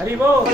हरि बोल।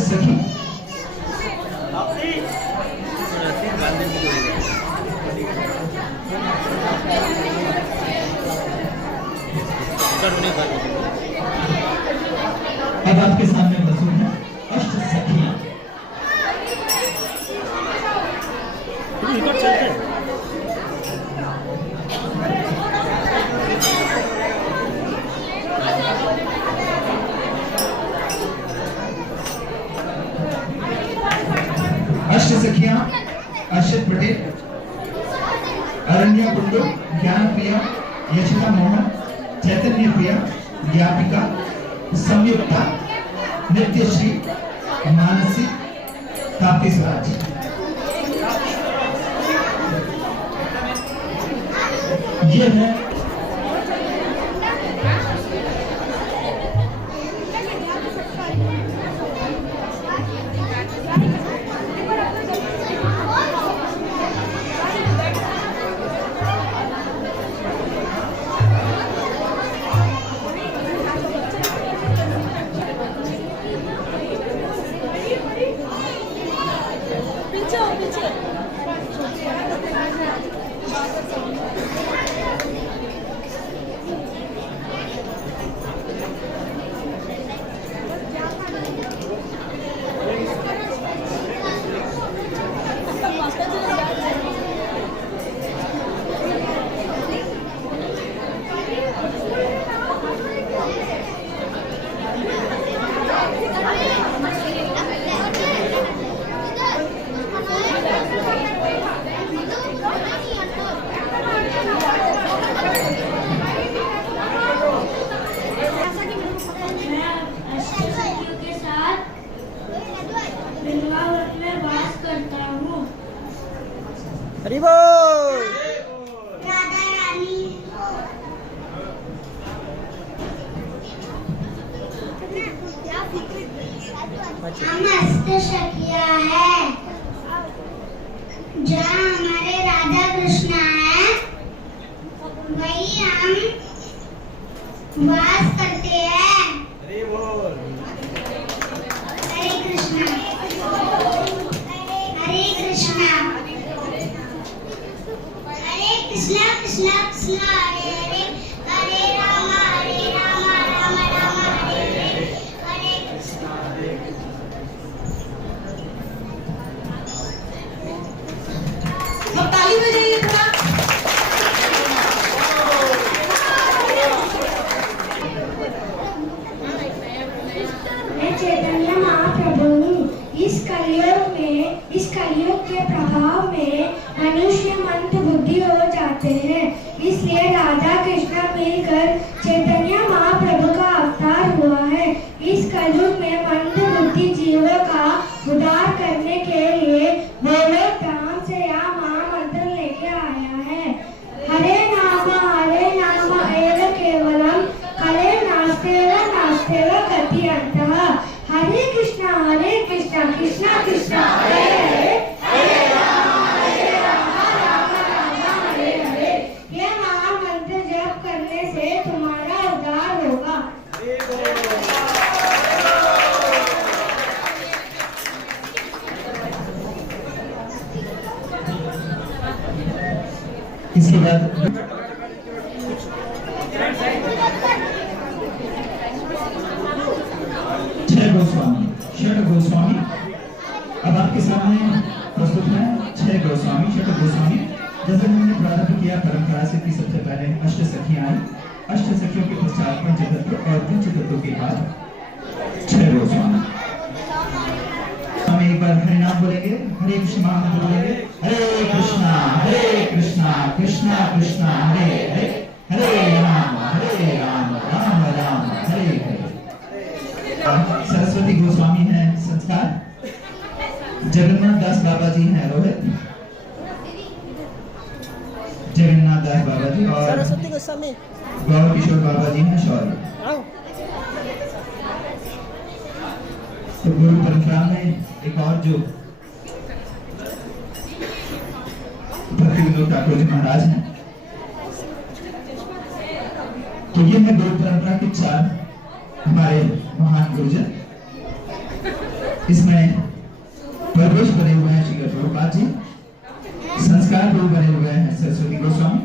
सखी अब आपके सामने मौजूद है अष्ट सखियां। अष्ट सखियां अर्षद पटेल, अरण्या कुंडू, ज्ञान प्रिया, यशिता मोहन, चैतन्य प्रिया, ज्ञापिका, संयुक्ता, नित्यश्री, मानसी, काफी स्वराज। ये है हम अष्टसखियाँ हैं। जहाँ हमारे राधा कृष्णा है वही हम वास करते हैं। हरे कृष्णा हरे कृष्णा हरे कृष्णा कृष्णा कृष्णा हरे हरे हरे राम राम राम हरे हरे हरे कृष्णा। अब ताली बजाइए थोड़ा। मैं चैतन्य महाप्रभु हूँ। इस कलयुग के प्रभाव में मनुष्य मंद बुद्धि हो जाते हैं, इसलिए राधा कृष्ण मिलकर चैतन्य महाप्रभु का अवतार हुआ है। इस कलयुग में मंद बुद्धि जीवों का उद्धार करने के लिए वो लोग धाम से यह महामंत्र लेके आया है। हरे नाम एव केवलम हरे नास्तेव गति अंतः। हरे कृष्णा कृष्णा कृष्णा हरे हरे हरे राम राम हरे हरे। ये महामंत्र जप करने से तुम्हारा उद्धार होगा। इसके बाद छह गोस्वामी अब आपके सामने प्रस्तुत है। छह गोस्वामी छठ गोस्वामी। जैसे हमने प्रारंभ किया परंपरा से कि सबसे पहले अष्ट सखियां आई। अष्ट सखियों के पश्चात पंचतत्व और पंचतत्व के बाद छह गोस्वामी। हम एक बार हरि नाम बोलेंगे, हरे कृष्ण महामंत्र बोलेंगे। हरे कृष्णा कृष्णा कृष्णा हरे हरे हरे राम राम राम हरे हरे। सरस्वती गोस्वामी हैं संस्कार। जगन्नाथ दास बाबा जी हैं रोहित। जगन्नाथ दास बाबा जी और सरस्वती गोस्वामी गौर किशोर बाबा जी हैं शौर्य। तो गुरु परंपरा में एक और जो भक्ति विनोद ठाकुर जी महाराज हैं, तो ये है गुरु परंपरा के चार हमारे महान गुरुजन। इसमें परवेश बने हुए हैं श्री प्रभुपाद जी। संस्कार गुरु बने हुए हैं सरस्वती गोस्वामी।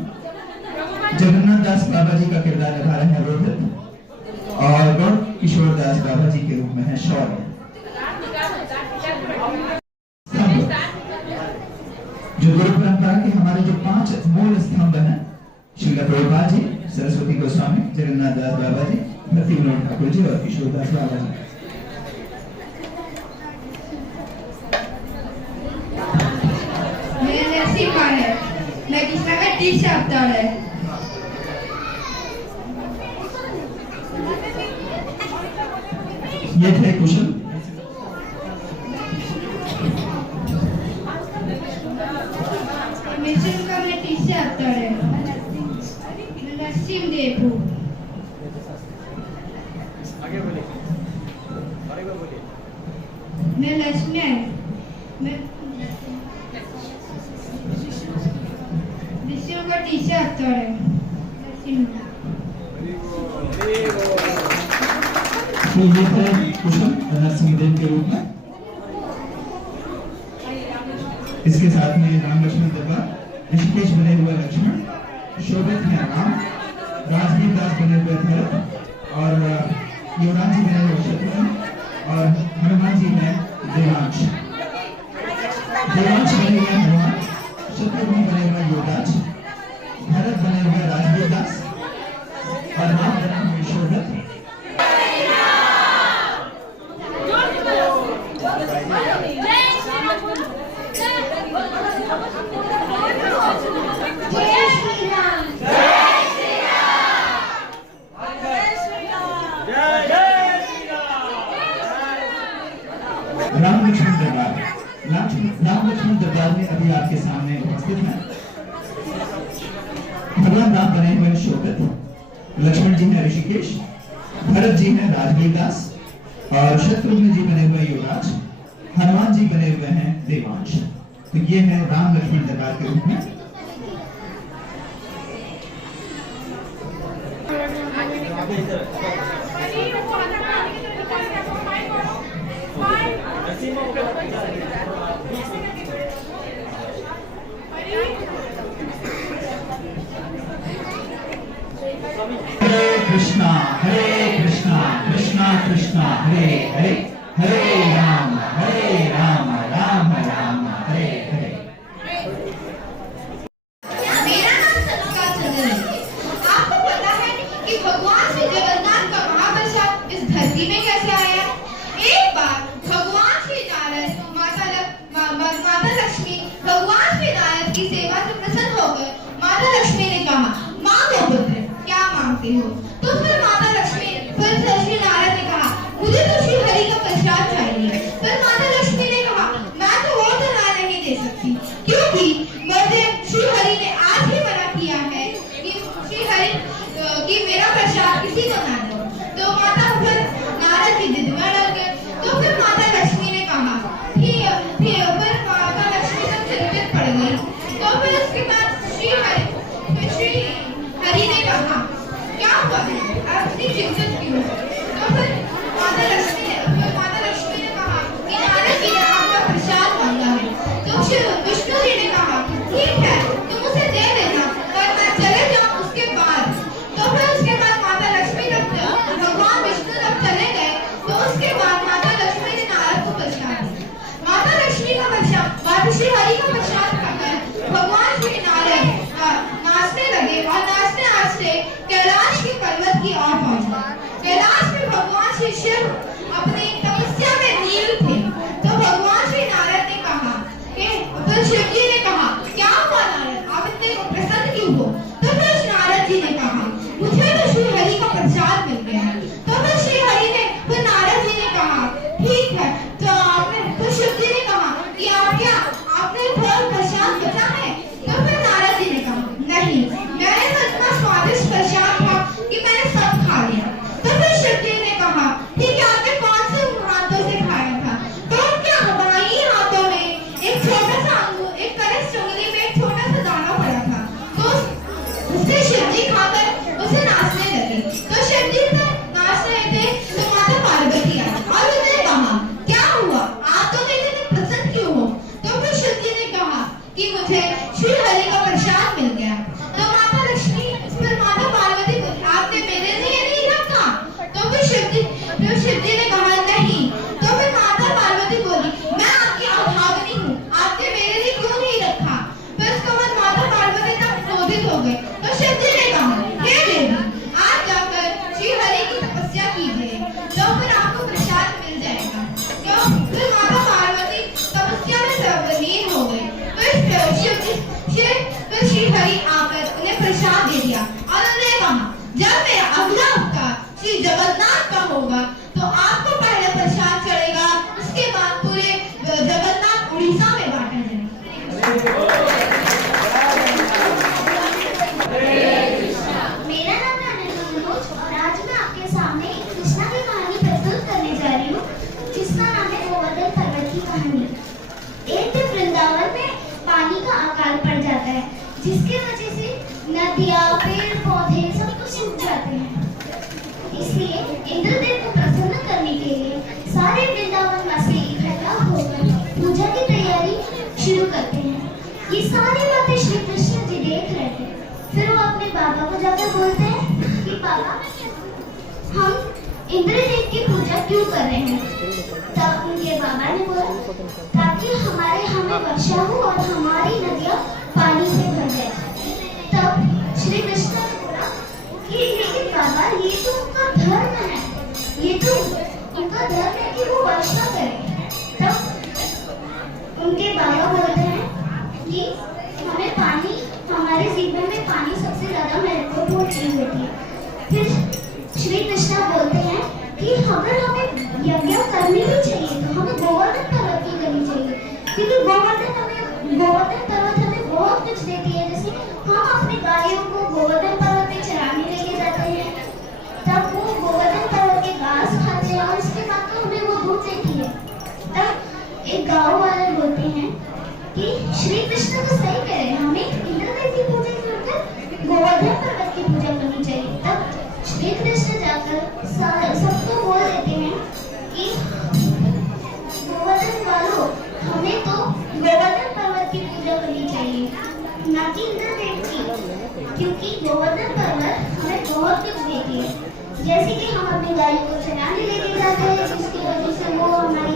जगन्नाथ दास बाबा जी का किरदार निभा रहे हैं रोहित और गौर किशोर दास बाबा जी के रूप में है शौर्य। जो गुरु परंपरा के हमारे जो 5 मूल स्तंभ हैं, श्री प्रभुपाद जी, सरस्वती गोस्वामी, जगन्नाथ दास बाबा जी, भक्ति विनोद ठाकुर जी और किशोर दास बाबा जी। मेरा नाम सीमा है। मैं कृष्णा का 30 अवतार है। ये थे कुशल। मिशन का मैं 30 अवतार है। नरसिंह देव हूँ। मैं लक्ष्मण। मैं विष्णु का 30 अवतार है। तो ये थे कुशल नरसिंह देव के रूप में। इसके साथ में राम लक्ष्मण दरबार, ऋषिकेश बने हुए लक्ष्मण, शोभित है राम, राजवीर दास बने हुए भरत और युवराज जी बने हुए शत्रुघ्न और हनुमान जी हैं देवांश। देवांश बने हुए हनुमान, शत्रुघ्न बने हुए युवराज, भरत बने हुए राजवीर दास और राम बने हुए शोभित। राम लक्ष्मण दरबार में अभी आपके सामने उपस्थित हैं। भगवान राम बने हुए शोभित, लक्ष्मण जी हैं ऋषिकेश, भरत जी हैं राजवीर दास और शत्रुघ्न जी बने हुए युवराज, हनुमान जी बने हुए हैं देवांश। तो ये है राम लक्ष्मण दरबार के रूप में। हरे कृष्णा कृष्णा कृष्णा हरे हरे, हरे राम राम राम हरे हरे। मेरा नाम सत्कार चंद्र है। आपको पता है कि भगवान श्री जगन्नाथ का महाप्रसाद इस धरती में कैसे आया? एक बार भगवान श्री नारद माता लक्ष्मी भगवान श्री नारद की सेवा से प्रसन्न होकर माता लक्ष्मी ने कहा, मांगो पुत्र, क्या मांगते हो? तो फिर श्री नारद ने कहा, मुझे तो श्री हरि का प्रसाद चाहिए। फिर माता लक्ष्मी ने कहा, मैं तो वो तो ना नहीं दे सकती, क्योंकि मुझे श्री हरि ने आज ही मना किया है कि श्री हरि कि मेरा प्रसाद किसी को ना दो। तो माता फिर नारद की जिद में अड़ गए। तो फिर माता लक्ष्मी ने कहा, फिर माता लक्ष्मी सब चिंतित पड़ गई। तो फिर उसके बाद श्री हरि ने कहा, क्या हुआ है, आप इतनी चिंतित क्यों? तो फिर माता लक्ष्मी ने कहा कि नारद जी ने आपका प्रसाद मांगा है। तो विष्णु जी ने कहा, ठीक है, तुम उसे दे देना, पर मैं चले जाऊं उसके बाद। तो फिर उसके बाद माता लक्ष्मी जब भगवान विष्णु जब चले गए, तो उसके बाद माता लक्ष्मी ने नारद को प्रसाद दिया। माता लक्ष्मी का प्रसाद श्री हरि का प्रसाद खाकर भगवान श्री नारद नाचने लगे और नाचते नाचते कैलाश के पर्वत की ओर पहुंच गए। कैलाश में भगवान श्री शिव अपनी तपस्या में नील थे। तो भगवान श्री नारद ने कहा कि फिर शिव जी ने कहा, क्या हुआ नारद, आप इतने प्रसन्न क्यों हो? तो फिर नारद जी ने कहा, मुझे तो श्री हरि का प्रसाद मिल गया है। तो फिर श्री हरि ने फिर नारद जी ने कहा, ठीक है, तो आपने शिव जी ने कहा कि आपने थोड़ा प्रसाद बचा है? तो फिर नारद जी ने कहा, नहीं, मैंने तो इतना स्वादिष्ट प्रसाद था कि मैंने सब खा लिया। तो फिर शिव जी ने कहा, ठीक है, आपने कौन से हाथों से खाया था? तो उनके बाई हाथों में एक छोटा सा अंगूर, एक कलश उंगली में एक छोटा सा दाना पड़ा था। तो उससे शिव जी खाकर उसे नाचने लगे। तो शिव जी से नाच रहे थे तो माता पार्वती आई और उन्होंने कहा, क्या हुआ, आप तो इतने प्रसन्न क्यों हो? तो फिर शिव जी ने कहा कि मुझे श्री हरि का प्रसाद मिल गया। तो माता लक्ष्मी फिर माता पार्वती बोली, आपने मेरे लिए नहीं रखा? तो फिर शिव जी ने कहा, नहीं। तो फिर माता पार्वती बोली, मैं आपकी अभागिनी हूँ, आपने मेरे लिए क्यों नहीं रखा? फिर उसके बाद माता पार्वती तक क्रोधित हो गए। तो शिव जी ने कहा, हे देवी, आज जाकर श्री हरि की तपस्या कीजिए, तो फिर आपको प्रसाद मिल जाएगा। तो फिर माता पार्वती तपस्या में सर्वलीन हो गई। फिर श्री हरि आकर उन्हें प्रसाद दे दिया और उन्होंने कहा, जब मेरा अगला अवतार श्री जगन्नाथ का होगा तो आपको पहले प्रसाद चढ़ेगा, उसके बाद पूरे जगन्नाथ उड़ीसा में बांटा जाएगा। मेरा नाम है मनोज और आज मैं आपके सामने कृष्णा की कहानी प्रस्तुत करने जा रही हूँ, जिसका नाम है गोवर्धन पर्वत की कहानी। एक दिन वृंदावन में पानी का अकाल पड़ जाता है, जिसकी वजह से नदियाँ, पेड़ पौधे सब कुछ सूख जाते हैं। इसलिए इंद्रदेव को प्रसन्न करने के लिए सारे वृंदावन वासी इकट्ठा होकर पूजा की तैयारी शुरू करते हैं। ये सारी बातें श्री कृष्ण जी देख रहे थे। फिर वो अपने बाबा को जाकर बोलते हैं कि बाबा, हम इंद्रदेव की पूजा क्यों कर रहे हैं? तब उनके बाबा ने बोला, ताकि हमें वर्षा हो और हमारी नदियाँ पानी से भर जाए। तब श्री कृष्ण ने बोला कि लेकिन बाबा, ये तो उनका धर्म है, ये तो उनका धर्म है कि वो वर्षा करें। तब उनके बाबा बोलते हैं कि हमें पानी, हमारे जीवन में पानी सबसे ज्यादा महत्वपूर्ण चीज होती है। फिर श्री कृष्ण बोलते हैं कि अगर हमें यज्ञ करनी भी चाहिए तो हमें गोवर्धन पर्वत की करनी चाहिए, क्योंकि गोवर्धन पर्वत हमें बहुत कुछ देती है। जैसे हम अपनी गायों को गोवर्धन पर्वत पे चराने लेके जाते हैं, तब वो गोवर्धन पर्वत के घास खाते हैं और उसके बाद तो श्री कृष्ण तो सही कह रहे हैं, हमें इंद्रदेव की पूजा करकर गोवर्धन पर्वत की पूजा करनी चाहिए। तब श्री कृष्ण जाकर सबको बोल देते हैं कि गोवर्धन वालों, हमें तो गोवर्धन पर्वत की पूजा करनी चाहिए, ना कि इंद्रदेव की, क्योंकि गोवर्धन पर्वत हमें बहुत कुछ देती है। जैसे कि हम अपनी गाय को चराने लेके जाते हैं, जिसकी वजह से वो हमारी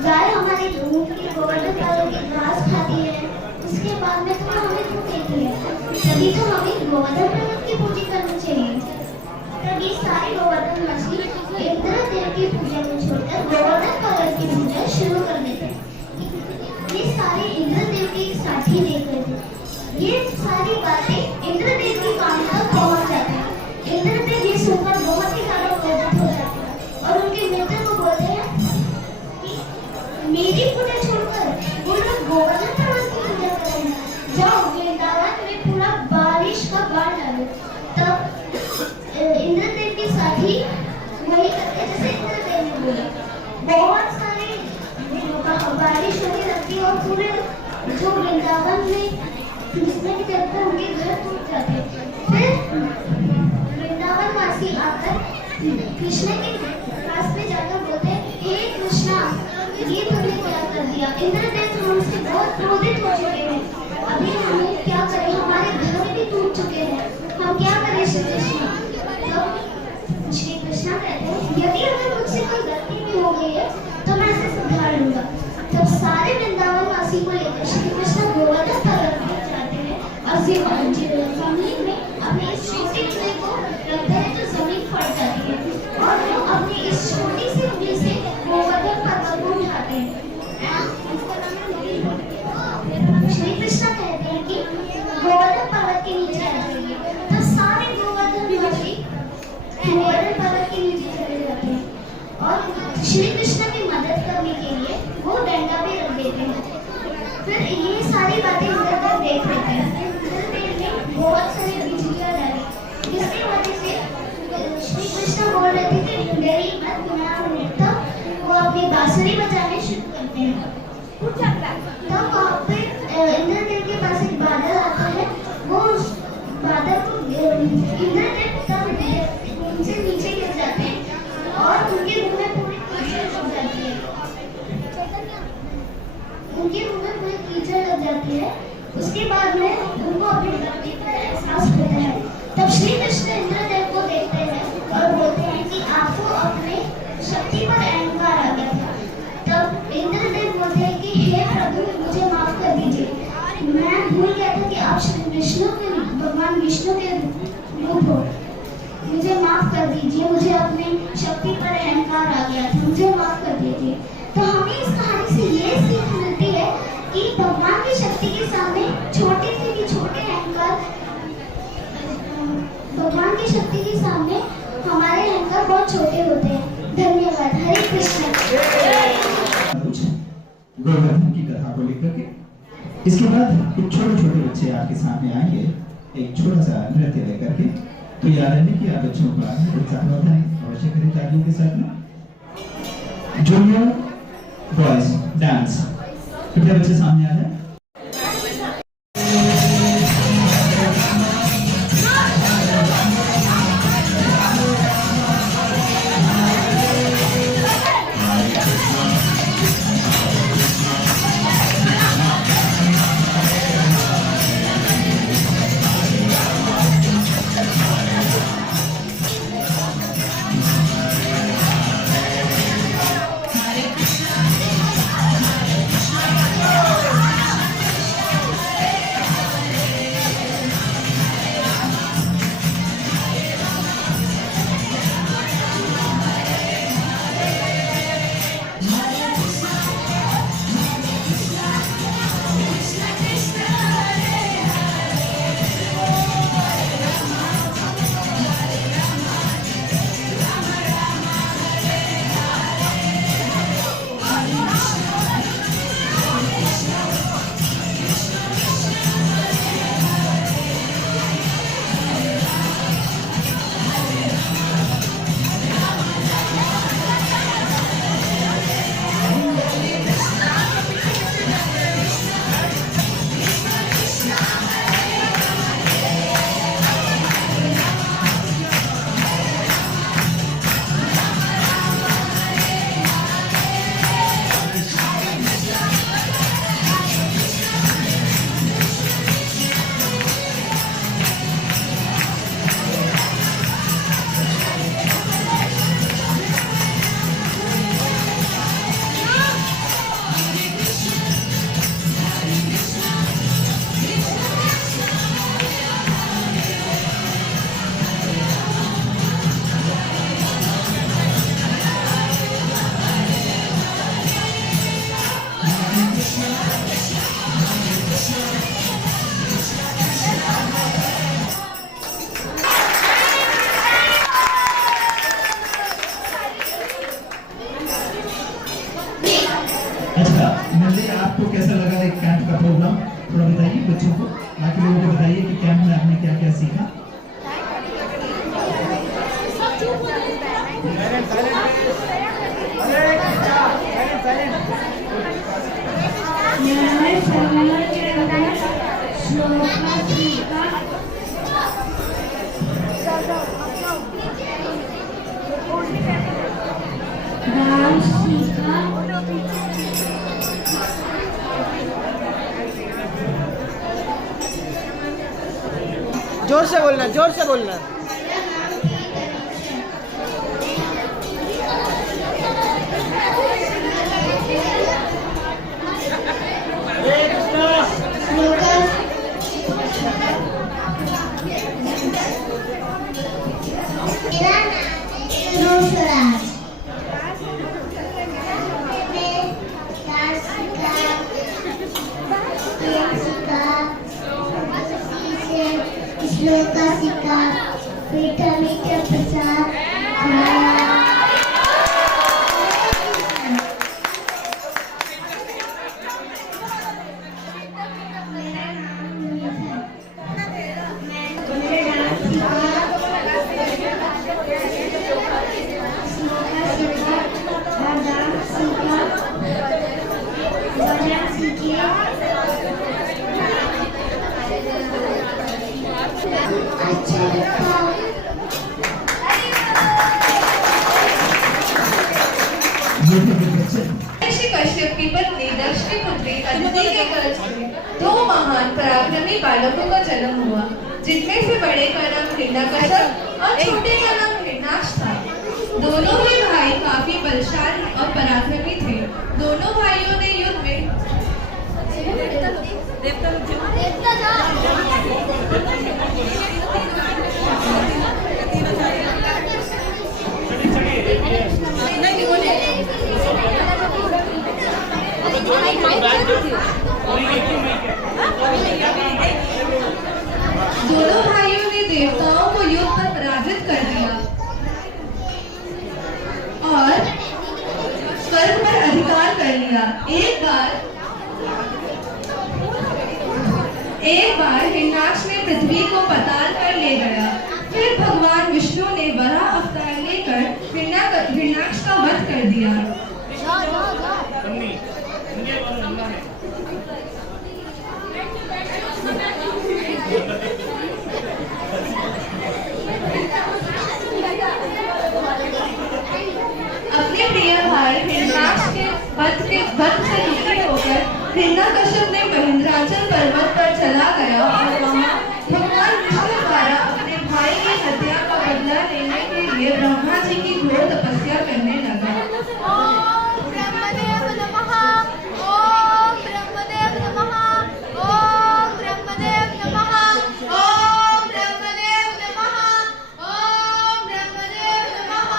गाय हमारे दूध की गोवर्धन पर्वत की घास खाती है, उसके बाद में तो हमें दूध देती है, तभी तो हमें गोवर्धन पर्वत की पूजा करनी चाहिए। तभी सारे गोवर्धन वासी इंद्रदेव की पूजा को छोड़कर गोवर्धन पर्वत की पूजा शुरू कर देते हैं। ये सारे इंद्रदेव के साथी देखते थे। ये सारी बातें इंद्रदेव की कान तक पहुंच जाती है। इंद्रदेव ये सुनकर बहुत ही ज्यादा क्रोधित हो जाते हैं और उनके मित्र को बोलते हैं कि मेरी पूजा छोड़कर वो लोग गोवर्धन पर्वत की पूजा करेंगे, जाओ वृंदावन में पूरा बारिश का बाढ़ डालो। तब इंद्रदेव के साथी वही करते जैसे इंद्रदेव ने बोला। बहुत सारे बारिश होने लगती है और पूरे जो वृंदावन में जिसमें भी चलते उनके घर टूट जाते हैं। फिर वृंदावन वासी आकर कृष्ण के पास में जाकर बोलते हैं, हे कृष्णा, ये तुमने क्या कर दिया? इंद्रदेव तो हमसे बहुत क्रोधित हो चुके हैं, अभी हमें क्या करें, हमारे घर भी टूट चुके हैं, हम क्या करें श्री कृष्ण? तब श्री कृष्णा कहते हैं, यदि अगर मुझसे कोई गलती भी हो गई है तो मैं इसे सुधार लूंगा। तब सारे वृंदावन वासी को लेकर श्री कृष्ण गोवर्धन पर्वत पर जाते हैं और जमीन में अपनी इस छोटी उंगली को रखते हैं तो जमीन फट जाती है और वो अपनी इस छोटी सी उंगली से गोवर्धन पर्वत को उठाते हैं। श्री कृष्ण कहते हैं कि गोवर्धन पर्वत के नीचे आ जाइए। तो सारे गोवर्धन वासी गोवर्धन पर्वत के नीचे चले जाते हैं और श्री कृष्ण की मदद करने के लिए वो डंडा भी रख देते हैं। फिर ये सारी बातें इंद्रदेव देख लेते हैं। इंद्रदेव ने बहुत सारी बिजलियां डाली, जिसकी वजह से श्री कृष्ण बोल रहे थे कि डरी मत, तब वो अपनी बांसुरी बजाने शुरू करते हैं। तब वहाँ पे इंद्रदेव के पास एक बादल आता है, वो बादल को इंद्रदेव तब उनसे नीचे गिर जाते हैं और उनके मुंह में पूरी कीचड़ लग जाती है। उनके मुंह में पूरी कीचड़ लग जाती है। उसके बाद में उनको अपनी गलती का एहसास होता है। तब श्री कृष्ण इंद्रदेव को देखते हैं और बोलते हैं कि आपको अपने शक्ति पर अहंकार आ गया था। तब इंद्रदेव बोलते हैं कि हे प्रभु, मुझे माफ कर दीजिए, मैं भूल गया था कि आप श्री विष्णु के भगवान विष्णु के रूप हो, मुझे माफ कर दीजिए, मुझे अपने शक्ति पर अहंकार आ गया था, मुझे माफ कर दीजिए। तो हमें इस कहानी से ये सीख मिलती है कि भगवान की शक्ति के सामने छोटे से भी छोटे अहंकार, भगवान की शक्ति के सामने हमारे अहंकार बहुत छोटे होते हैं। धन्यवाद। हरे कृष्ण। कुछ गोवर्धन की कथा को लेकर के इसके बाद कुछ छोटे छोटे बच्चे आपके सामने आएंगे एक छोटा सा नृत्य लेकर के। तो याद रखने की आप बच्चों को आगे उत्साह होता है अवश्य करें तालियों के साथ में। जूनियर बॉयज डांस, कृपया बच्चे सामने आ जाए। Hare Krishna आपको कैसा लगा एक कैंप का प्रोग्राम? थोड़ा बताइए बच्चों को, बाकी लोगों को बताइए कि कैंप में आपने क्या क्या सीखा। मैंने समर के अंदर श्लोका सीखा, डांस सीखा, जोर से बोलना, जोर से बोलना। मेरा नाम है रोसराज। मैंने डांस सीखा, खेल सीखा, श्लोका सीखा, मीठा मीठा प्रसाद खाया। मेरा नाम नुनीत है। मैंने डांस सीखा, श्लोका सीखा, डांस सीखा, भजन सीखे, अच्छा लगता। ये थे बच्चे। ऋषि कश्यप की पत्नी दक्षिणी पुत्री अदिति के गर्भ में 2 महान पराक्रमी बालकों का जन्म हुआ, जिनमें से बड़े का नाम हिरण्यकश्यप और छोटे का नाम हिरण्याक्ष था। दोनों ही भाई काफी बलशाली और पराक्रमी थे। दोनों भाइयों ने युद्ध में दोनों भाइयों ने देवताओं को युद्ध में पराजित कर दिया और स्वर्ग पर अधिकार कर लिया। एक बार हिरण्याक्ष ने पृथ्वी को पताल कर ले गया। फिर भगवान विष्णु ने बड़ा अवतार लेकर हिरण्याक्ष का वध कर दिया। अपने प्रिय भाई हिरण्याक्ष के वध से दुखी होकर हिरण्यकश्यप ने महेंद्राचल पर्वत पर चला गया और वहां भगवान विष्णु द्वारा अपने भाई की हत्या का बदला लेने के लिए ब्रह्मा जी की घोर तपस्या करने लगा। ओम ब्रह्मदेव नमः, ओम ब्रह्मदेव नमः, ओम ब्रह्मदेव नमः, ओम ब्रह्मदेव नमः, ओम ब्रह्मदेव नमः।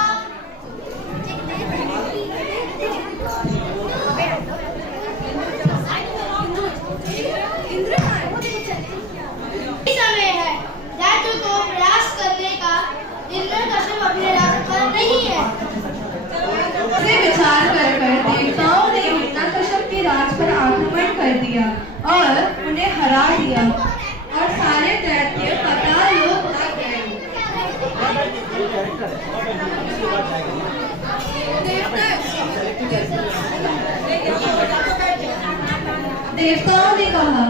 समय है दैत्य को प्रयास करने का। हिरण्यकश्यप अपने रास्ते पर नहीं है। से विचार कर देवताओं ने हिरण्यकश्यप के राज पर आक्रमण कर दिया और उन्हें हरा दिया और सारे दैत्य पाताल लोक तक गए। देवताओं ने कहा,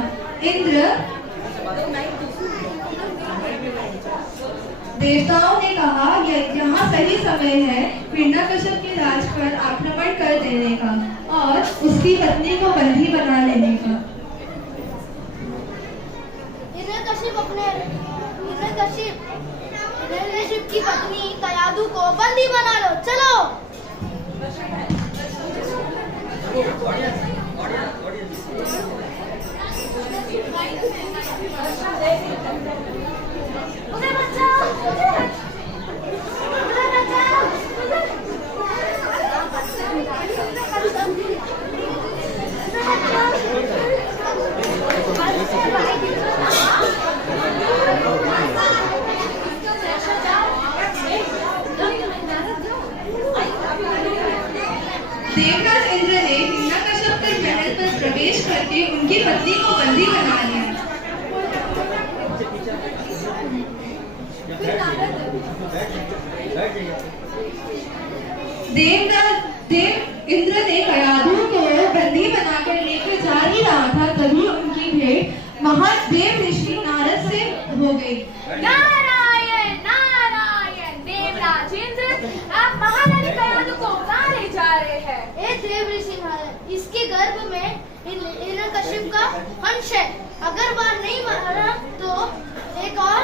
यहाँ सही समय है हिरण्यकश्यप के राज पर आक्रमण कर देने का और उसकी पत्नी को बंदी बना लेने का। हिरण्यकश्यप की पत्नी कयाधु को बंदी बना लो, चलो। उसे बचाओ, उसे बचाओ। देवराज इंद्र ने हिरण्यकश्यप के महल पर प्रवेश करके उनकी पत्नी को बंदी बना लिया। देव इंद्र ने कयाधु को बंदी बनाकर लेकर जा ही रहा था, तभी उनकी भेंट महादेव ऋषि नारद से हो गई। नारायण नारायण, देवराज इंद्र, आप महारानी कयाधु को कहाँ ले जा रहे हैं? ए देव ऋषि महाराज, इसके गर्भ में हिरण्यकशिप का अंश है। अगर वह नहीं मरा तो एक और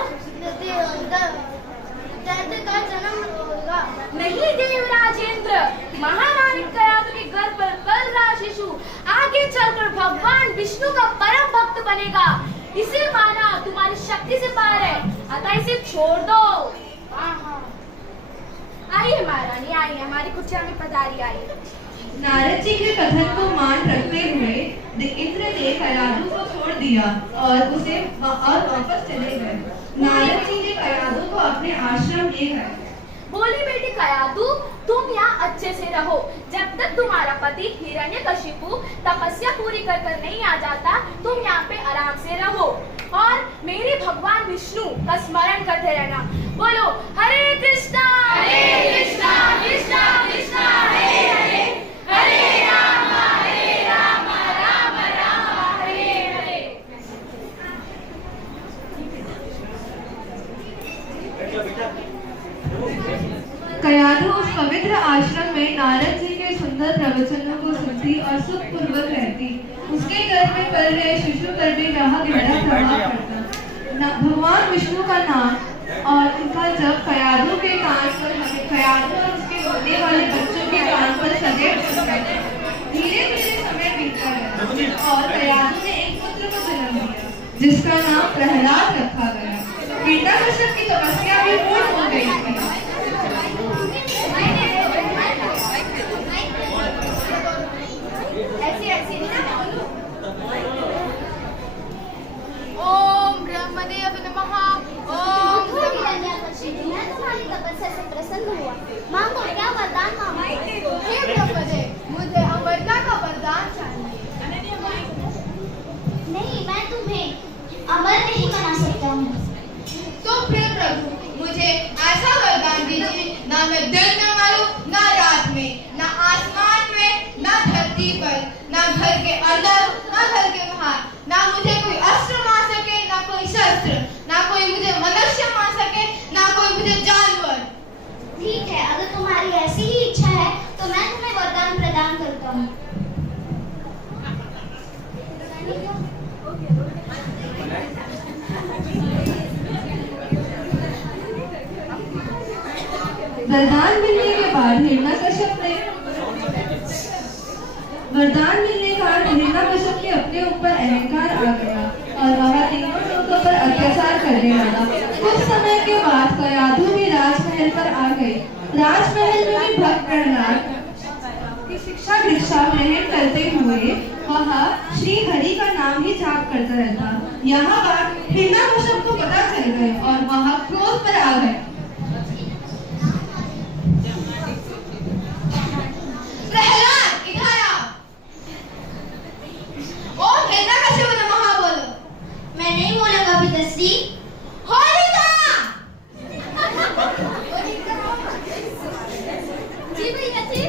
दैत्य का जन्म होगा। नहीं देवराज इंद्र, महारानी कयाधु के गर्भ पर पल रहा शिशु आगे चलकर भगवान विष्णु का परम भक्त बनेगा। इसे माना तुम्हारी शक्ति से पार है, अतः इसे छोड़ दो। आइए महारानी आइए, हमारी कुटिया में पधारी आइए। नारद जी के कथन को मान रखते हुए इंद्र ने कयाधु को छोड़ दिया और उसे वापस चले गए। नारद जी ने कयाधु को अपने आश्रम ले गए। बोली बेटी कयाधु, तुम यहाँ अच्छे से रहो। जब तक तुम्हारा पति हिरण्यकशिपु तपस्या पूरी कर कर नहीं आ जाता, तुम यहाँ पे आराम से रहो और मेरे भगवान विष्णु का स्मरण करते रहना। बोलो हरे कृष्णा कृष्णा कृष्णा हरे हरे, हरे राम राम राम हरे हरे। कयाधु उस पवित्र आश्रम में नारद जी के सुंदर प्रवचनों को सुनती और सुखपूर्वक रहती। उसके घर में पल रहे शिशु पर भी यहाँ गहरा प्रभाव पड़ता। भगवान विष्णु का नाम और उनका जब कयाधु के कान पर कयाधु और उसके होने वाले बच्चों के कान पर सगे। धीरे धीरे समय बीतता गया और कयाधु ने एक पुत्र को जन्म दिया, जिसका नाम प्रहलाद रखा गया। हिरण्यकशिप की तपस्या भी पूर्ण हो गई थी। ओम ब्रह्मदेव नमः। ओम मैं तुम्हारी तपस्या से प्रसन्न हुआ। मांगो, क्या वरदान मांगो? हे ब्रह्मदेव, मुझे अमरता का वरदान चाहिए। नहीं, मैं तुम्हें अमर नहीं बना सकता हूँ। तो फिर प्रभु मुझे ऐसा वरदान दीजिए, ना मैं दिन में मरूं, ना रात में, ना आसमान में, ना धरती पर, ना घर के अंदर, ना घर के बाहर, ना मुझे कोई अस्त्र मार सके, ना कोई शस्त्र, ना कोई मुझे मनुष्य मार सके, ना कोई मुझे जानवर। ठीक है, अगर तुम्हारी ऐसी ही इच्छा है तो मैं तुम्हें वरदान प्रदान करता हूँ। वरदान मिलने के बाद हिरण्यकशिप ने अपने ऊपर अहंकार आ गया और वह तीनों लोगों पर अत्याचार करने लगा। कुछ समय के बाद कयाधु भी राजमहल पर आ गई। राजमहल में भी भक्त प्रहलाद की शिक्षा दीक्षा ग्रहण करते हुए वह श्री हरि का नाम ही जाप करता रहता। यहाँ बात हिरण्यकशिप को पता चल गई और वह क्रोध पर आ गए। प्रहलाद इधर आओ। ओम हिरण्यकशिप नमः बोलो। मैं नहीं बोलूंगा पिताश्री। होलिका। जी भैया जी।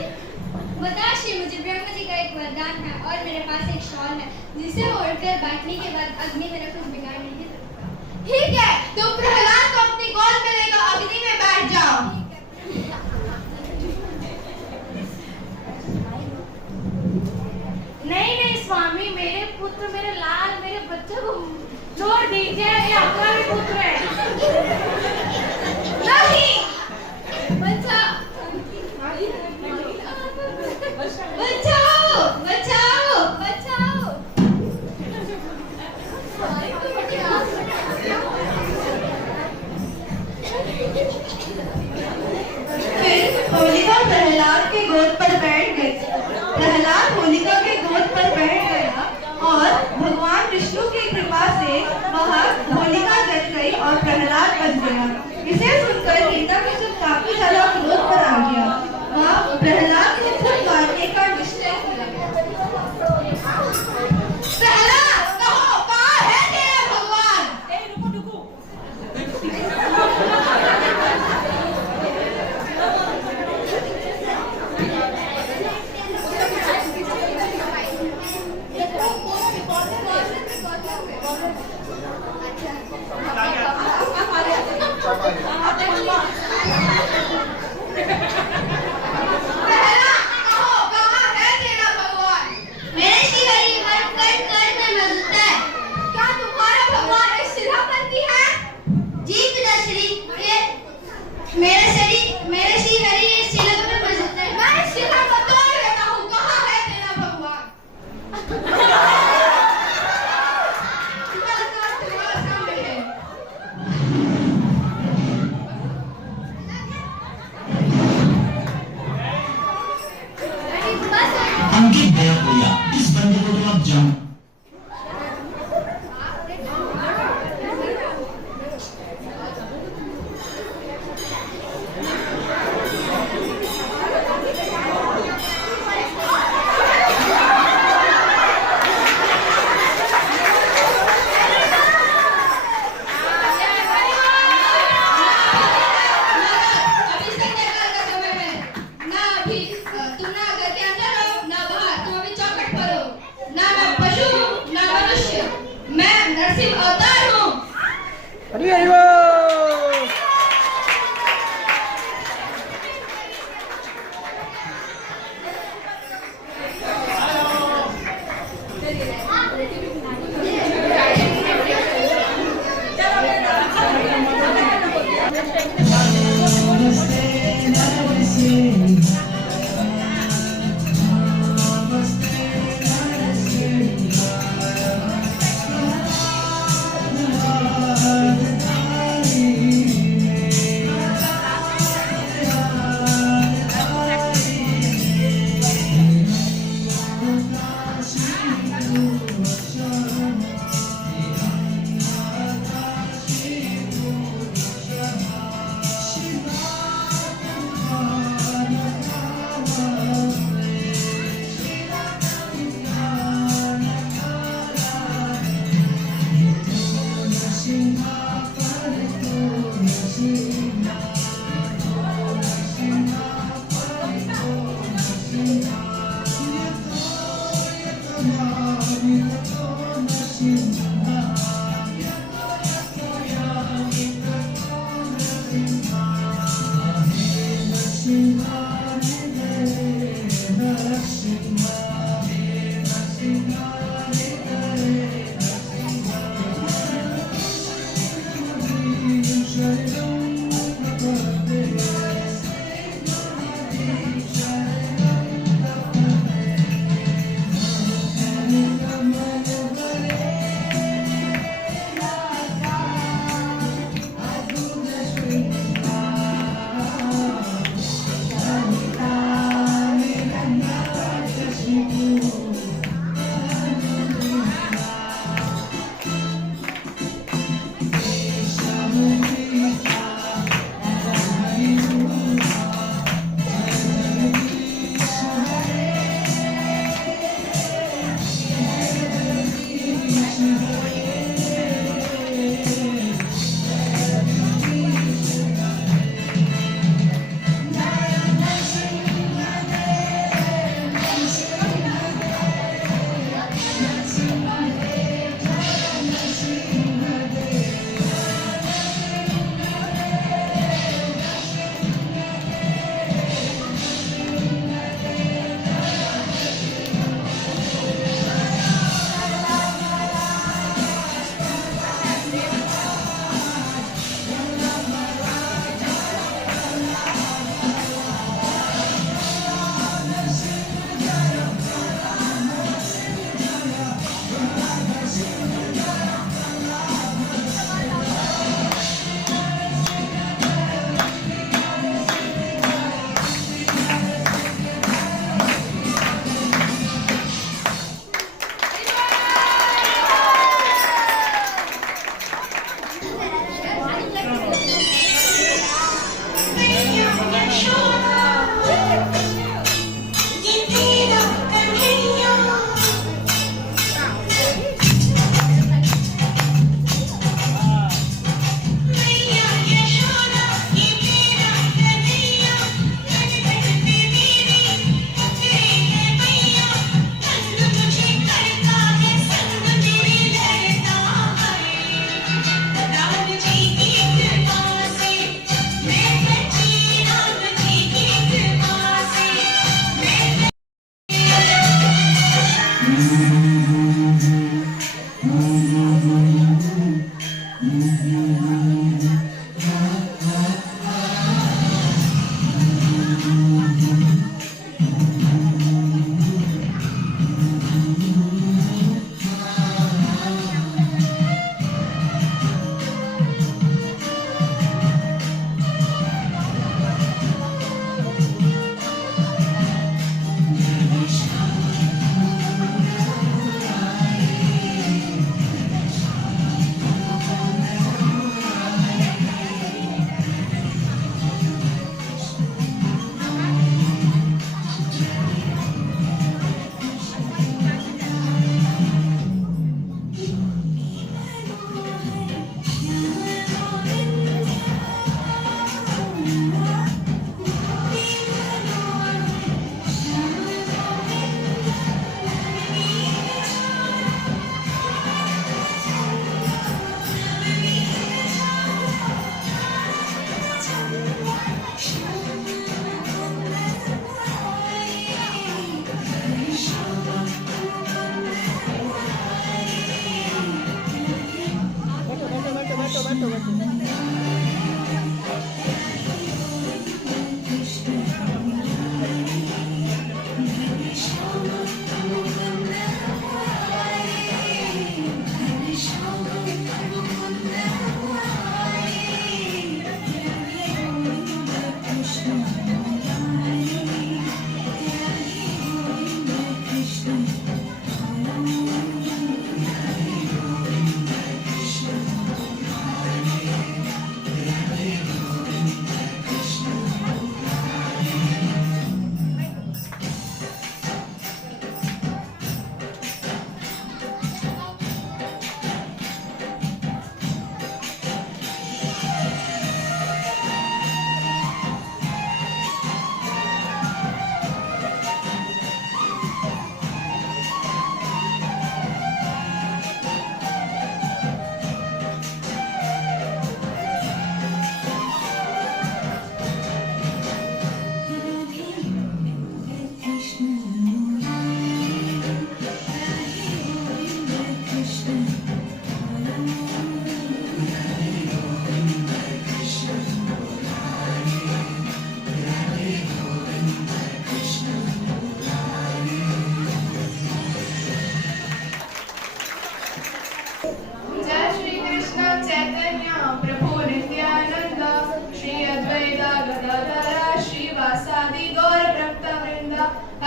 बताश्री, मुझे ब्रह्मा जी का एक वरदान है और मेरे पास एक शॉल है जिसे ओढ़कर बैठने के बाद अग्नि मेरा कुछ बिगाड़ नहीं सकता। ठीक है, तुम प्रहलाद को अपनी गोद में लेकर अग्नि में बैठ जाओ। नहीं नहीं स्वामी, मेरे पुत्र, मेरे लाल, मेरे बच्चे को छोड़ दीजिए, ये आपका भी पुत्र है। नहीं, बचाओ बचाओ बचाओ बचाओ। फिर होलिका प्रहलाद के गोद पर बैठ गई। प्रहलाद होलिका के गोद पर बैठ गया और भगवान विष्णु की कृपा से वह होलिका जल गई और प्रहलाद बच गया। इसे सुनकर हिरण्यकशिप काफी ज्यादा क्रोध पर आ गया। वह प्रहलाद को खुद मारने का अंकित भैया इस बंदे को तो आप जान अभी संध्याकाल का समय है ना, अभी तुम ना घर के अंदर हो ना बाहर, तुम अभी चौखट पर हो। ना मैं पशु हूँ ना मनुष्य, मैं नरसिंह अवतार हूँ। हरि हरि बोल।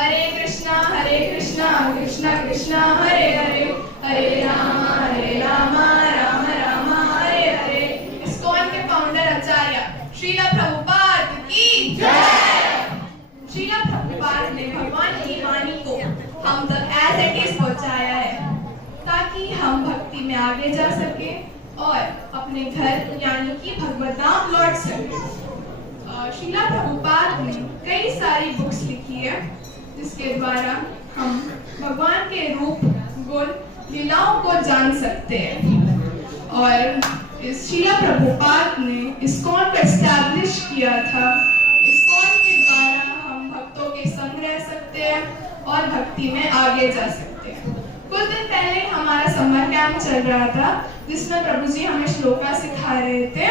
कृष्णा कृष्णा हरे हरे, हरे राम राम राम हरे हरे। इस्कॉन के फाउंडर आचार्य श्रीला प्रभुपाद की जय। श्रीला प्रभुपाद ने भगवान की वाणी को हम तक एज इट इज पहुंचाया है ताकि हम भक्ति में आगे जा सके और अपने घर यानी कि भगवत धाम लौट सके। श्रीला प्रभुपाद ने कई सारी बुक्स लिखी है जिसके द्वारा हम भगवान के रूप गुण लीलाओं को जान सकते हैं। और इस श्रीला प्रभुपाद ने इस्कॉन को एस्टैब्लिश किया था। इस्कॉन के द्वारा हम भक्तों के संग रह सकते हैं और भक्ति में आगे जा सकते हैं। कुछ दिन पहले हमारा समर कैंप चल रहा था जिसमें प्रभु जी हमें श्लोका सिखा रहे थे।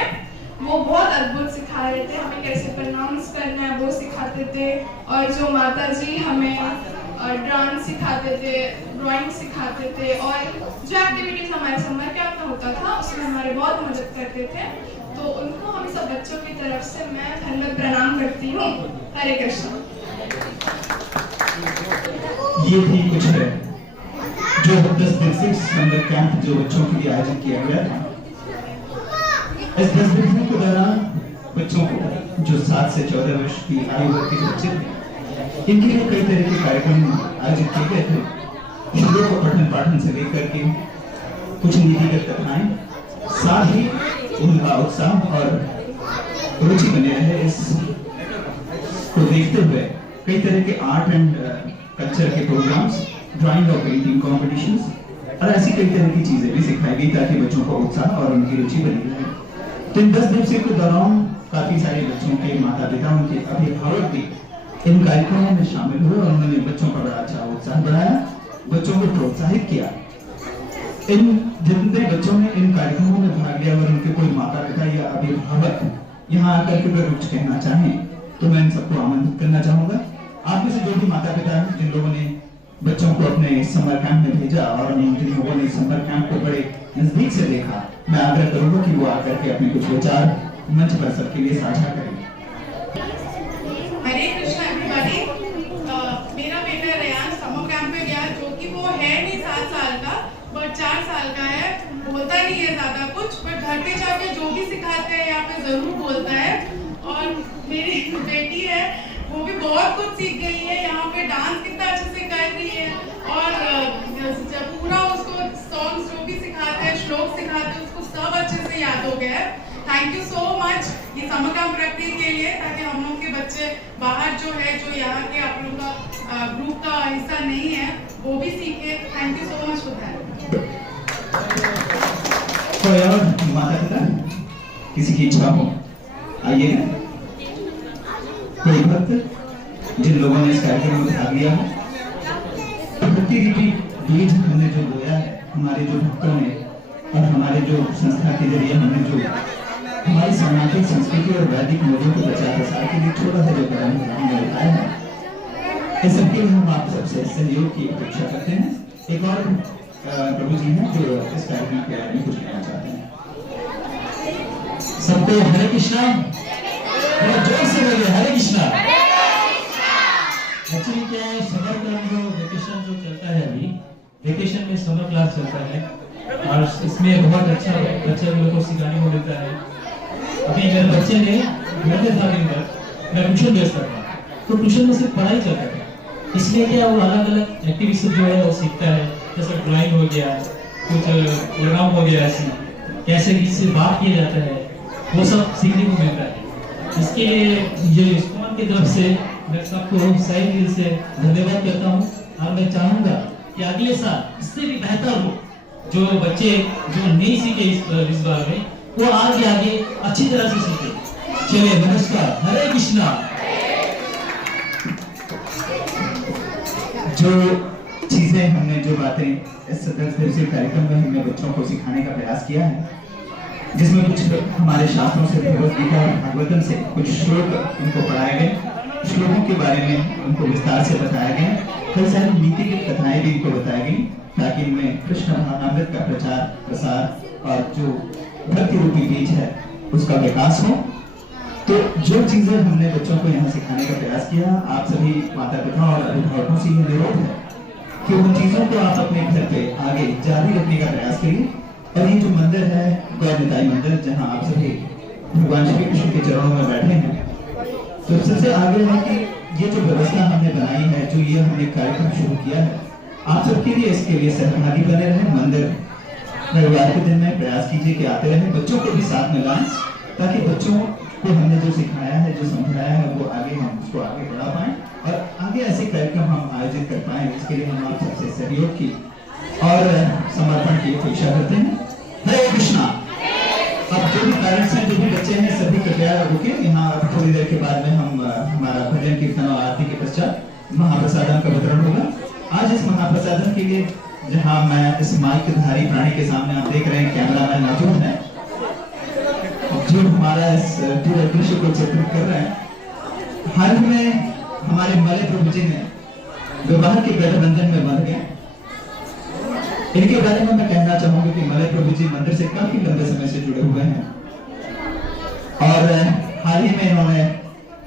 वो बहुत अद्भुत सिखा रहे थे, हमें कैसे प्रोनाउंस करना है वो सिखाते थे। और जो माता जी हमें डांस सिखाते थे, ड्राइंग सिखाते थे और जो एक्टिविटीज हमारे समर कैंप में होता था उसमें हमारे बहुत मदद करते थे। तो उनको हम सब बच्चों की तरफ से मैं धन्यवाद प्रणाम करती हूँ। हरे कृष्ण। ये भी कुछ है जो 10 दिन से समर कैंप जो बच्चों के लिए आयोजित किया गया था। इस 10 दिन के दौरान बच्चों को जो 7 से 14 वर्ष की आयु वर्ग के बच्चे थे इनके लिए कई तरह के कार्यक्रम आयोजित किए गए थे। श्लोक को पठन पाठन से लेकर के कुछ नीतिगत कथाएं, साथ ही उनका उत्साह और रुचि बने रहे इस को देखते हुए कई तरह के आर्ट एंड कल्चर के प्रोग्राम्स, ड्राइंग और पेंटिंग कॉम्पिटिशंस और ऐसी कई तरह की चीजें भी सिखाई गई ताकि बच्चों को उत्साह और उनकी रुचि बनी रहे। तो इन 10 दिवसीय के दौरान काफी सारे बच्चों के माता पिता, उनके अभिभावक भी इन कार्यक्रमों में शामिल हुए और उन्होंने बच्चों का बड़ा अच्छा उत्साह बढ़ाया, बच्चों को प्रोत्साहित किया। इन जितने बच्चों ने इन कार्यक्रमों में भाग लिया और उनके कोई माता पिता या अभिभावक यहाँ आकर के अगर कुछ कहना चाहें तो मैं इन सबको आमंत्रित करना चाहूंगा। आप में से जो भी माता पिता हैं जिन लोगों ने बच्चों को अपने समर कैंप में भेजा और जिन लोगों ने समर कैंप को बड़े नजदीक से देखा, मैं आग्रह करूंगा कि वो आकर के अपने कुछ विचार मंच पर सबके लिए साझा करें। हरे कृष्णा एवरीबॉडी। मेरा बेटा रेयान समर कैंप में गया जो कि वो है नहीं 7 साल का बट 4 साल का है। बोलता नहीं है ज्यादा कुछ बट घर पे जाके जो भी सिखाते हैं यहाँ पे जरूर बोलता है। और मेरी बेटी है वो भी बहुत कुछ सीख गई है, यहाँ पे डांस कितना अच्छे से कर रही है और जब पूरा उसको सॉन्ग्स जो भी सिखाते हैं, श्लोक सिखाते हैं, उसको सब अच्छे से याद हो गया है। थैंक यू सो मच ये समर कैंप रखने के लिए ताकि हम लोग के बच्चे बाहर जो है जो यहाँ के आप लोग का ग्रुप का हिस्सा नहीं है वो भी सीखे। Thank you so much for that. कोई और माता पिता किसी की इच्छा हो आइए ना। कोई भक्त जिन लोगों ने इस कार्यक्रम में भाग लिया हो, भक्ति की बीज हमने जो बोया है हमारे जो भक्तों ने और हमारे जो संस्था के जरिए हमने जो हमारी सामाजिक संस्कृति और वैदिक मूल्यों को प्रचार प्रसार के लिए छोटा सा जो कदम हमने उठाया है, इस सबके लिए हम आप सबसे सहयोग की अपेक्षा करते हैं। एक और प्रभु जी हैं जो इस कार्यक्रम के बारे में कुछ कहना चाहते हैं। सबको हरे कृष्णा, जोर से बोलिए हरे कृष्णा। एक्चुअली क्या है, समर कैंप जो वेकेशन जो चलता है अभी, वेकेशन में समर क्लास चलता है और इसमें बहुत अच्छा बच्चे लोगों को सिखाने को मिलता है। अभी मेरे बच्चे ने घर में था दिन भर, मैं ट्यूशन भेजता था तो ट्यूशन में सिर्फ पढ़ाई चलता था, इसलिए क्या वो अलग अलग एक्टिविटीज जो है वो सीखता है। जैसे ड्राइंग हो गया, कुछ प्रोग्राम हो गया, ऐसी कैसे किससे बात किया जाता है वो सब सीखने को मिलता है। इसके लिए ये इस्कॉन की तरफ से मैं सबको सही दिल से धन्यवाद करता हूँ और मैं चाहूँगा कि अगले साल इससे भी बेहतर हो। जो बच्चे जो नहीं सीखे इस बार में वो आगे अच्छी तरह से सीखे। चलिए नमस्कार, हरे कृष्णा। जो चीजें हमने जो बातें इस 10 दिवसीय कार्यक्रम में हमने बच्चों को सिखाने का प्रयास किया है, जिसमें कुछ हमारे शास्त्रों से भगवत गीता और भागवतम से कुछ श्लोक उनको पढ़ाए गए, श्लोकों के बारे में उनको विस्तार से बताया गया, कई सारी नीतिगत कथाएं भी उनको बताई गई ताकि इनमें कृष्ण भावनामृत का प्रचार प्रसार और जो भक्ति रूपी बीज है उसका विकास हो। तो जो चीजें हमने बच्चों को यहाँ सिखाने का प्रयास किया, आप सभी माता पिता और अभिभावकों से यह अनुरोध है कि उन चीजों को आप अपने घर पे आगे जारी रखने का प्रयास करिए। और ये जो मंदिर है गौरनिताई मंदिर, जहाँ आप सभी भगवान श्री कृष्ण के चरणों में बैठे हैं, तो सबसे आगे है कि ये जो व्यवस्था हमने बनाई है, जो ये हमने कार्यक्रम शुरू किया है, आप सबके लिए इसके लिए सहभागी बने रहे। मंदिर रविवार के दिन में प्रयास कीजिए कि आते रहे, बच्चों को भी साथ में लाएं, ताकि बच्चों को हमने जो सिखाया है, जो समझाया है, वो आगे हम उसको आगे बढ़ा पाएं और आगे ऐसे कार्यक्रम हम आयोजित कर पाएं। इसके लिए हम आप सबसे सहयोग की और समर्पण की अपेक्षा करते हैं। हरे कृष्णा। अब जो भी पेरेंट्स हैं, जो भी बच्चे हैं, सभी कृपया रुके। यहाँ थोड़ी देर के बाद में हम हमारा भजन कीर्तन और आरती के पश्चात महाप्रसादन का वितरण होगा। आज इस महाप्रसादन के लिए जहाँ मैं इस माइक धारी प्राणी के सामने आप देख रहे हैं, कैमरामैन मौजूद है जो हमारा इस पूरे दृश्य को चित्रित कर रहे हैं। हाल ही में हमारे मलय प्रभु जी ने विवाह के गठबंधन में बंध गए। इनके बारे में मैं कहना चाहूंगा कि मलय प्रभु जी मंदिर से काफी लंबे समय से जुड़े हुए हैं और हाल ही में इन्होंने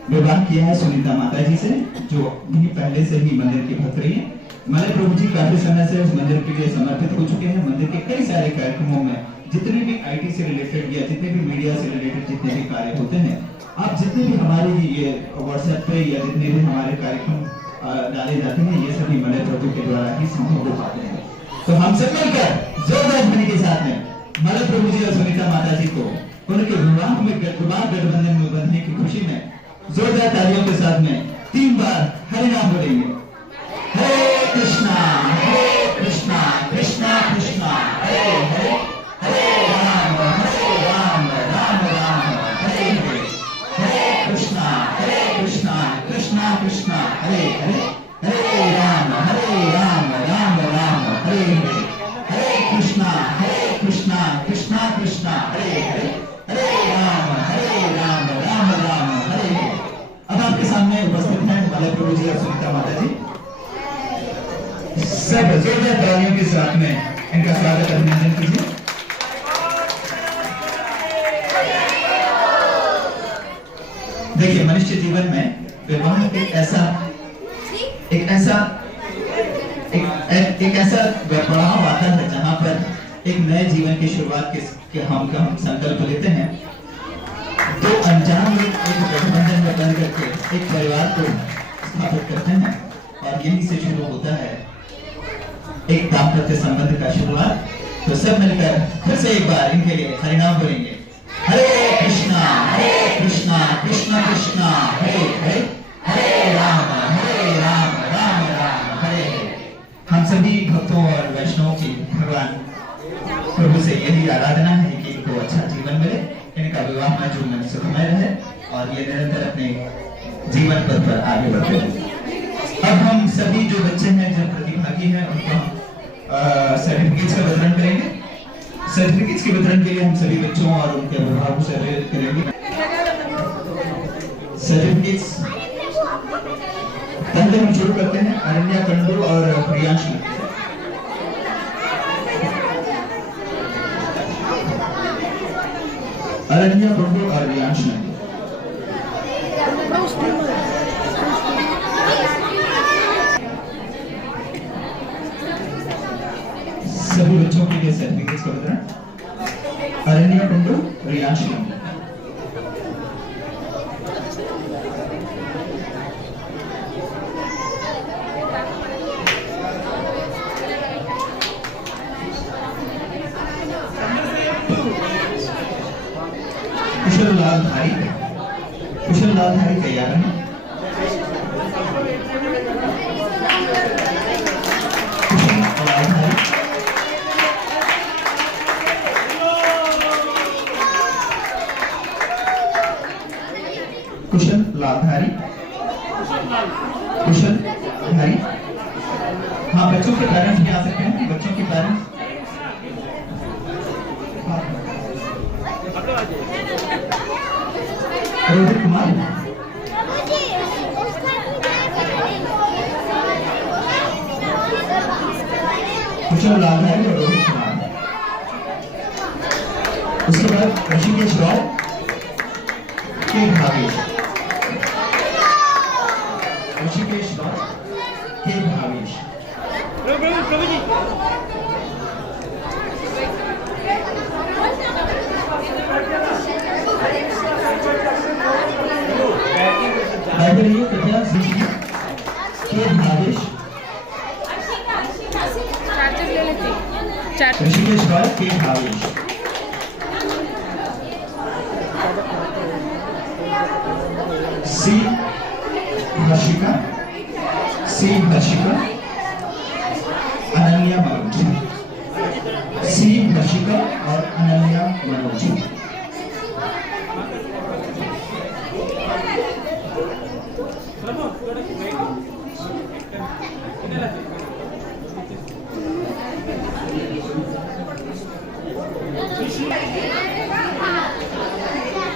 विवाह किया है सुनीता माता जी से, जो भी पहले से ही मंदिर की भक्त रही है। मलय प्रभु जी काफी समय से इस मंदिर के लिए समर्पित हो चुके हैं। मंदिर के कई सारे कार्यक्रमों में जितने भी आईटी से रिलेटेड या जितने भी मीडिया से रिलेटेड जितने भी कार्य होते हैं, आप जितने भी हमारे ये व्हाट्सएप पे या जितने भी हमारे कार्यक्रम डाले जाते हैं, ये सभी मलय प्रभु के द्वारा ही संभव हो पाते हैं। तो हम सब मिलकर जोरदार ध्वनि के साथ में मलय प्रभु जी और सुनीता माता जी को उनके विवाह गठबंधन में बंधने की खुशी में जोरदार तालियों के साथ में 3 बार हरि नाम बोलेंगे। हरे कृष्णा कृष्णा कृष्णा हरे हरे, हरे राम राम राम हरे हरे, हरे कृष्णा कृष्णा कृष्णा हरे हरे, हरे राम राम राम हरे हरे, हरे कृष्णा कृष्णा कृष्णा हरे हरे, हरे राम राम हरे हरे। अब आपके सामने उपस्थित हैं मलय प्रभु जी और सुनीता माता जी। सब जोरदार तालियों के साथ में इनका स्वागत अभिनंदन कीजिए। देखिए, मनुष्य जीवन में विवाह एक ऐसा पड़ाव आता है जहाँ पर एक नए जीवन की शुरुआत के हम संकल्प लेते हैं। तो अनजान लोग एक गठबंधन में बंध करके एक परिवार को स्थापित करते हैं और यहीं से शुरू होता है एक दाम्पत्य संबंध का शुरुआत। तो सब मिलकर फिर से एक बार इनके लिए हरिनाम बोलेंगे। हरे कृष्णा कृष्णा कृष्णा हरे हरे, हरे राम राम हरे हरे। हम सभी भक्तों और वैष्णवों की भगवान प्रभु से यही आराधना है कि इनको अच्छा जीवन मिले, इनका विवाह में जीवन सुखमय रहे और ये निरंतर अपने जीवन पथ पर आगे बढ़ते हैं। अब हम सभी जो बच्चे हैं, जो प्रतिभागी हैं, उनको हम सर्टिफिकेट्स का वितरण करेंगे। सर्टिफिकेट्स के वितरण के लिए हम सभी बच्चों और उनके अभिभावकों से अनुरोध करेंगे। सर्टिफिकेट्स पहले हम शुरू करते हैं अरण्या कंडू और प्रियांश। अरण्या कंडू और प्रियांश सभी बच्चों के लिए सर्टिफिकेट्स का वितरण। अरण्या कुंडू, रियांश कुशल लाल धारी तैयार है। कुशल लालधारी, कुशल धारी। हाँ, बच्चों के पेरेंट्स भी आ सकते हैं। बच्चों के पेरेंट्स रोहित कुमार, कुशल लालधारी और रोहित कुमार। उसके बाद ऋषिकेश राव के के भावेश, ऋषिकेश रॉय के भावेश, लाइब्रेरी प्रज्ञा सिंह के भावेश, ऋषिकेश रॉय के भावेश, सी हर्षिका, अनन्या मनोज, सी हर्षिका और अनन्या मनोज।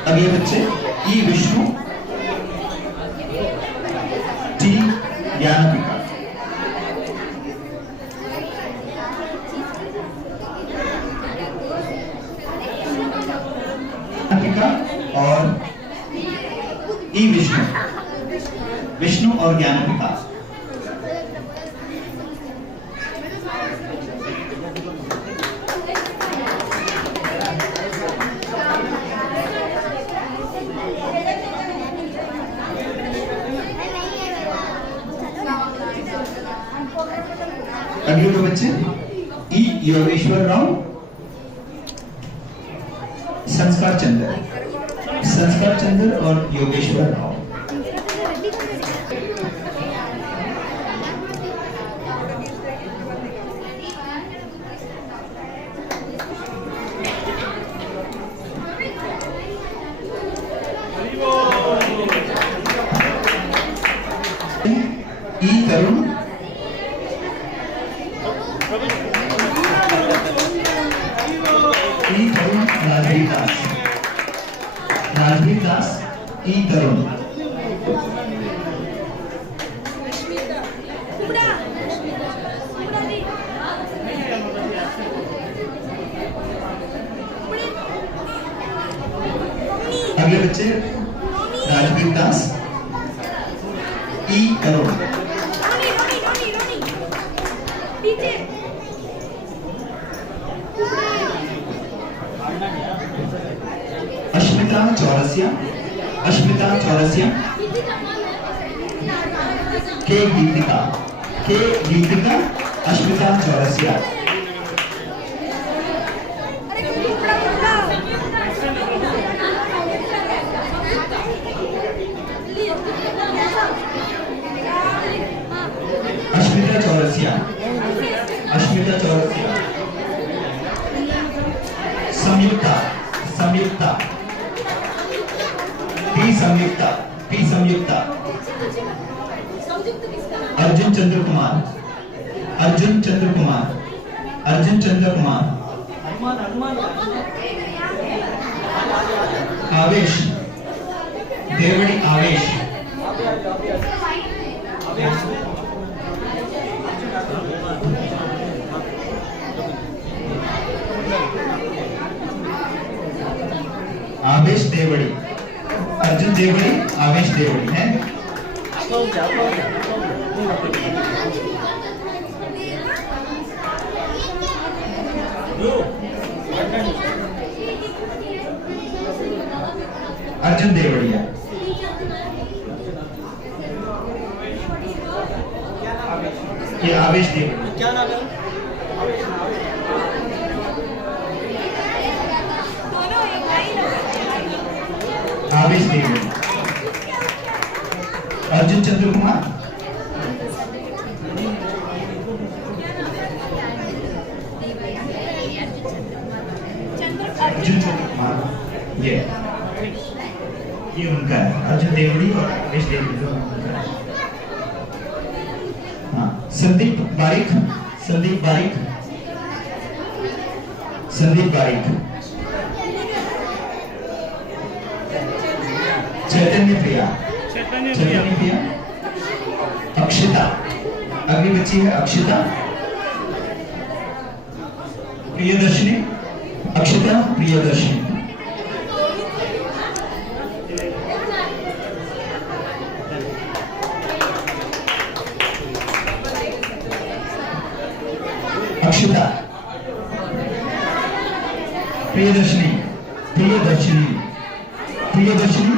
अब ये बच्चे ई विष्णु, टी ज्ञानपिका, और ई विष्णु और ज्ञानपिका। अगले दो बच्चे ई योगेश्वर राव, संस्कार चंद्र और योगेश्वर राव। ई तरुण, राजवीर दास, ई तरुण। अगले बच्चे राजवीर दास, ई तरुण। अश्मिता चौरसिया, के गीतिका, अश्मिता चौरसिया। अश्मिता चौरसिया, संयुक्ता, पी संयुक्ता, अर्जुन चंद्र कुमार, आवेश, देवड़ी आवेश, आवेश देवड़ी, अर्जुन देवड़ी, आवेश देवड़ी है। अर्जुन देवड़िया, ये आवेश देवड़ी। क्या नाम है? आवेश देवड़ी, अर्जुन चंद्र कुमार, अर्जुन चंद्र कुमार, ये उनका है, अर्जुन देवड़ी और आवेश देवड़ी जो उनका है। हाँ, संदीप बारिक, चैतन्य प्रिया, अक्षिता, अगली बच्ची है अक्षिता, प्रियदर्शनी, अक्षता, प्रियदर्शनी, प्रियदर्शनी, प्रियदर्शनी,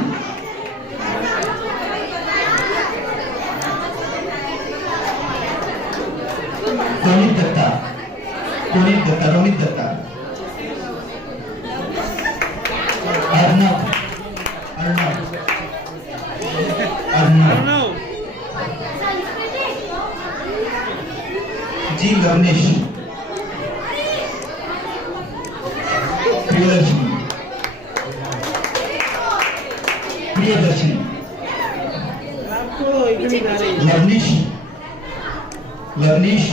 रोनित दत्ता, रोनित दत्ता, रोनित दत्ता, अर्नब, अर्नब, अर्नब, जी लवनेश, प्रियदर्शनी, प्रियदर्शनी, लवनेश, लवनेश,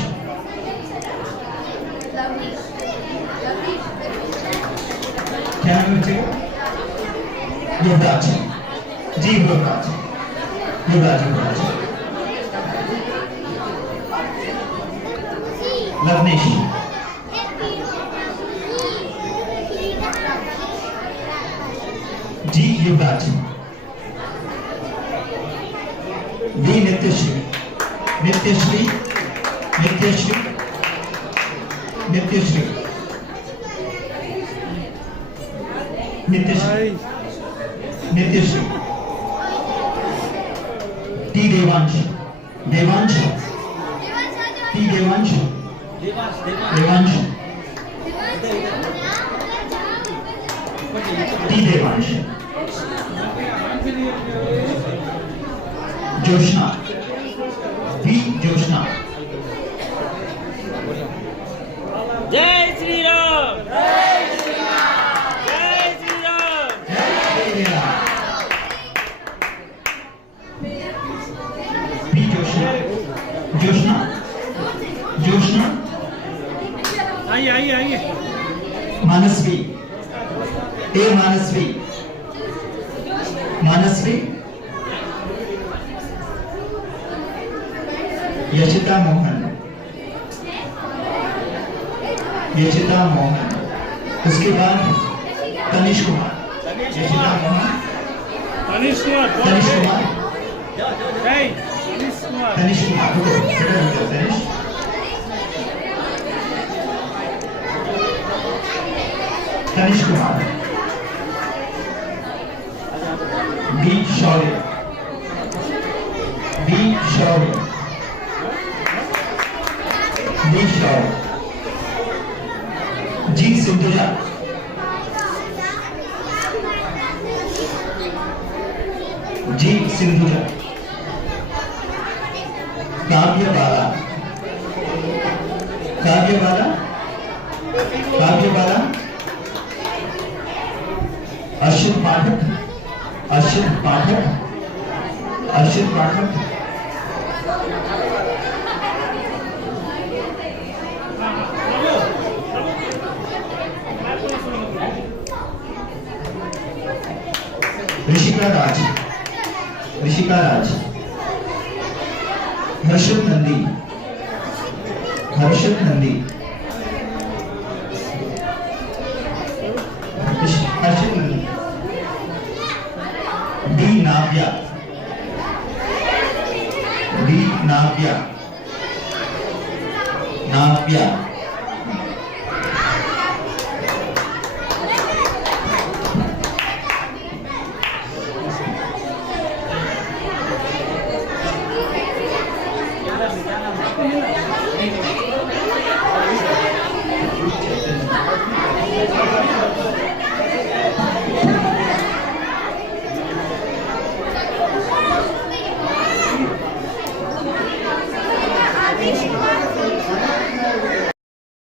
क्या नाम है बच्चे का? Yuvraj, G Yuvraj, Yuvraj, Yuvraj, Lavnesh, G Yuvraj, V Nityashree, Nityashree, Nityashree, Nityashree, Nityashree, Nityashree, T Devansh, Devansh, T Devansh, Devansh, T Devansh, Joshna, V Joshna, जय श्री राम, जय श्री राम, जय श्री राम, जय राम, वी जोशना, जोशना, जोशना, आइए आइए आइए, मानसवी, ए मानसवी, मानसवी, यशिता मोहन, यशिता मोहन, उसके बाद तनिष कुमार, यशिता मोहन, तनिष कुमार, तनिष कुमार, जय तनिष कुमार, तनिष कुमार, तनिष, तनिष कुमार, बी शौर्य, बी शौर्य, बी शौर्य, जी सिंधुजा, जी सिंधुजा, काव्यबाला, काव्यबाला, काव्यबाला, अश्विन पाठक, अश्विन पाठक, अश्विन पाठक, ऋषिका राज, ऋषिका राज, हर्षद नंदी, हर्षद नंदी, हर्षद नंदी, डी नाव्या, डी नाव्या, नाव्या,